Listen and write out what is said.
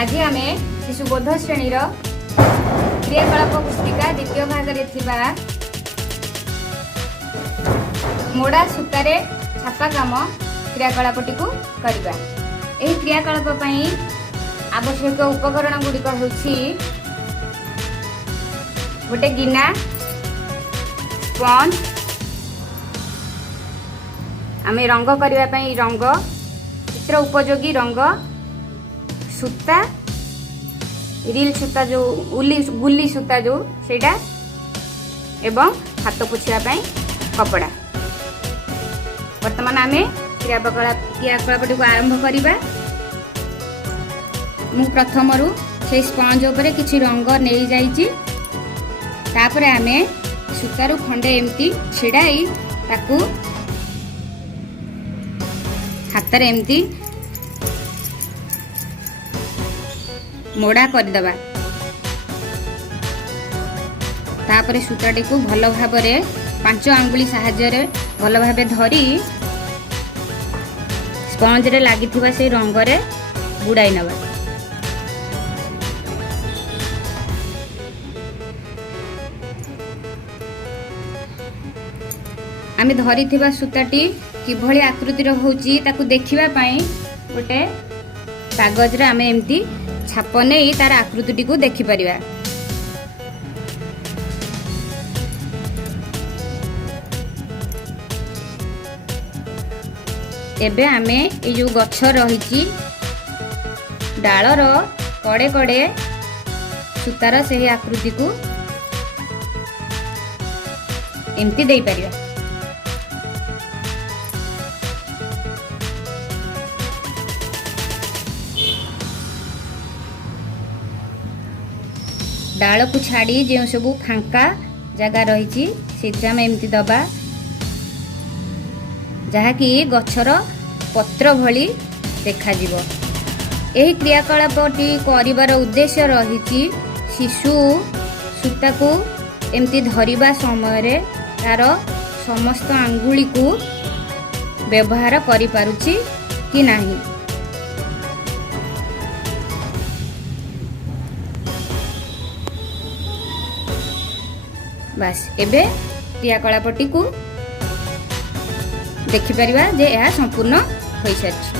आज आम शिशुबोध श्रेणी क्रियाकलाप पुस्तिका द्वितीय भाग में मोड़ा सूतारे छापा काम क्रियाकलापटी को करवा। यह क्रियाकलाप आवश्यक उपकरण गुड़िक होछि गोटे गिना, स्पंज, आम रंग करने रंग, चित्र उपयोगी रंग, सूता, रील सूता जो गुली सूता जो सेटा एवं हाथ पोछा कपड़ा। वर्तमान आम क्रियाकलापटी को आरंभ करवा। मु प्रथम से स्पंज उपरे किछि रंग नहीं जाइछि। तापर आम सूतारू खंडे एमती छिड़ाई ताकू हाथ एमती मोड़ा करदबा। तापर सूताटी को भल भाव 5 आंगुली साहाय्य भल भाव धरी स्पंज रे लागिथिबा से रंग रे बुड़ाई नबा। आम धरी सूताटी किभली आकृतिर होची ताकू देखिबा पई गोटे कागज रे आम एमती छाप नहीं तार आकृति को देखि परिबा। एबे आमे ए जो गछ रहिची डालर कड़े कड़े सूतार से आकृति को एमती दे परिबा। डाल को छाड़ी जो सब फांका जगह रही एमती दबा जहाँकि गछर पत्र भली देखा जीवो। यही क्रियाकलापटी करिवार उद्देश्य रही शिशु सूता को एमती धरिबा समय तार समस्त आंगुली को व्यवहार करि पारुछि कि नाही। बस एबे क्रियाकलापटी को देखि परिबा जे यह संपूर्ण होई सारिछि।